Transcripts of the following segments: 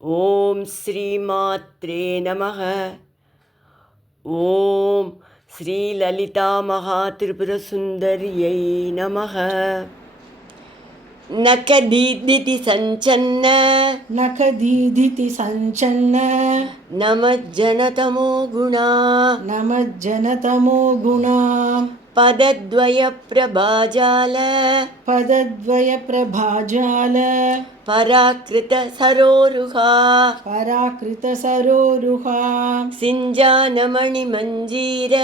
ఓం శ్రీమాత్రే నమః. ఓం శ్రీ లలితా మహాత్రిపురసుందర్యై నమః. నఖదీదితి సంచన్న నఖదీదితి సంచన్న నమజ్జనతమో గుణా నమజ్జనతమో గుణా పదద్వయ ప్రభాజాల పదద్వయ ప్రభాజాల పరాకృత సరోరుహా పరాకృత సరోరుహా సింజానమణి మంజీర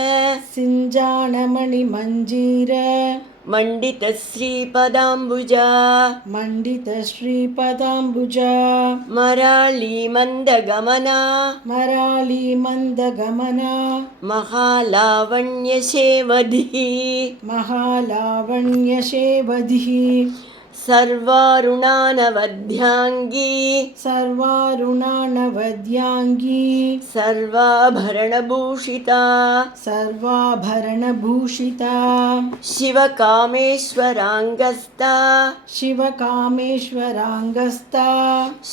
సింజానమణి మంజీర మండిత శ్రీపదాంబుజా మండిత శ్రీపదాంబుజా మరాళీ మందగమనా మరాళీ మందగమనా మహాలావణ్యశేవధి మహాలావణ్యశేవధి సర్వారుణానవధ్యాంగీ సర్వారుణానవద్యాంగీ సర్వాభరణభూషితా సర్వాభరణభూషితా శివకామేశ్వరాంగస్తా శివకామేశ్వరాంగస్తా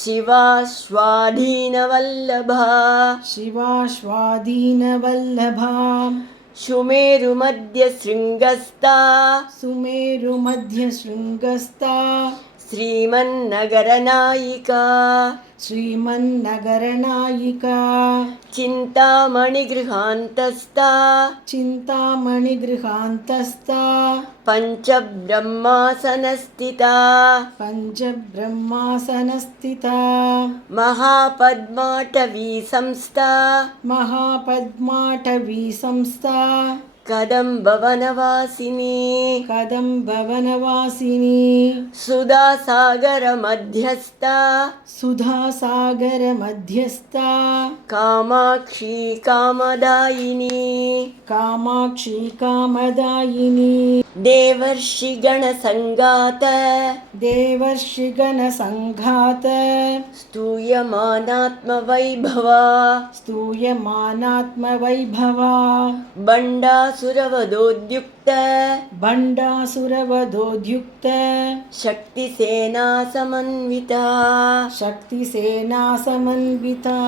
శివాశ్వాధీనవల్లభా శివాశ్వాధీనవల్లభా సుమేరుమధ్యశృంగస్థా సుమేరుమధ్యశృంగస్థా శ్రీమన్నగరనాయికా శ్రీమన్నగరనాయికా చింతామణిగృహాంతస్థా చింతామణిగృహాంతస్థా పంచబ్రహ్మాసనస్థితా పంచబ్రహ్మాసనస్థితా మహాపద్మాటవీ సంస్థా మహాపద్మాటవీ సంస్థా కదంబవనవాసిని కదంబవనవాసిని సుధాసాగర మధ్యస్థా సుధాసాగర మధ్యస్థా కామాక్షి కామదాయిని కామాక్షి కామదాయిని దేవర్షిగణ సంగాత దేవర్షిగణ సంఘాత స్తూయమానాత్మవైభవా స్తూయమానాత్మవైభవా బండాసురవదోద్యుక్త బండాసురవధోద్యుక్త శక్తిసేనా సమన్వితా சக்திசேனா சமன்விதா.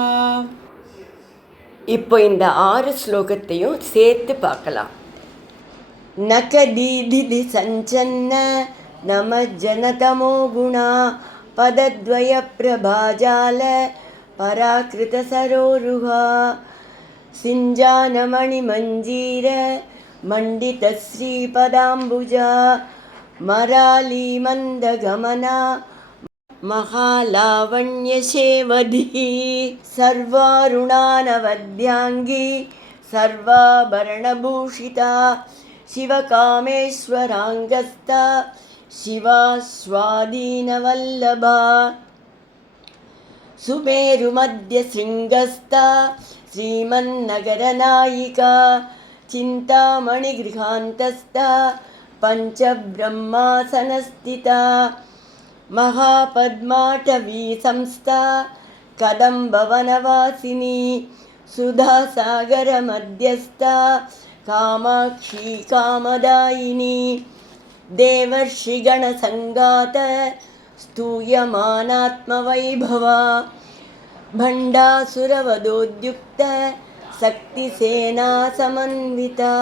இப்போ இந்த 6 ஸ்லோகத்தையும் சேர்த்து பார்க்கலாம். நகதீதிதி சஞ்சன்ன நமஜனதமோ குணா பதத்வய பிரபாஜால பராக்கிருத சரோருஹா சிஞ்சானமணி மஞ்சீர மண்டித ஸ்ரீபதாம்புஜா மராளி மந்தகமனா మహాలావణ్యశేవధి సర్వారుణానవద్యాంగీ సర్వాభరణభూషితా శివకామేశ్వరాంగస్థా శివాస్వాధీనవల్లభా సుమేరుమధ్యశృంగస్థా శ్రీమన్నగరనాయికా చింతామణిగృహాంతస్థా పంచబ్రహ్మాసనస్థితా మహాపద్మాటవీ సంస్థా కదంబవనవాసిని సుధాసాగర మధ్యస్థా కామాక్షి కామదాయిని దేవర్షిగణ సంగాత స్తూయమానాత్మవైభవా భండాసురవదోద్యుక్త శక్తిసేనా సమన్వితా.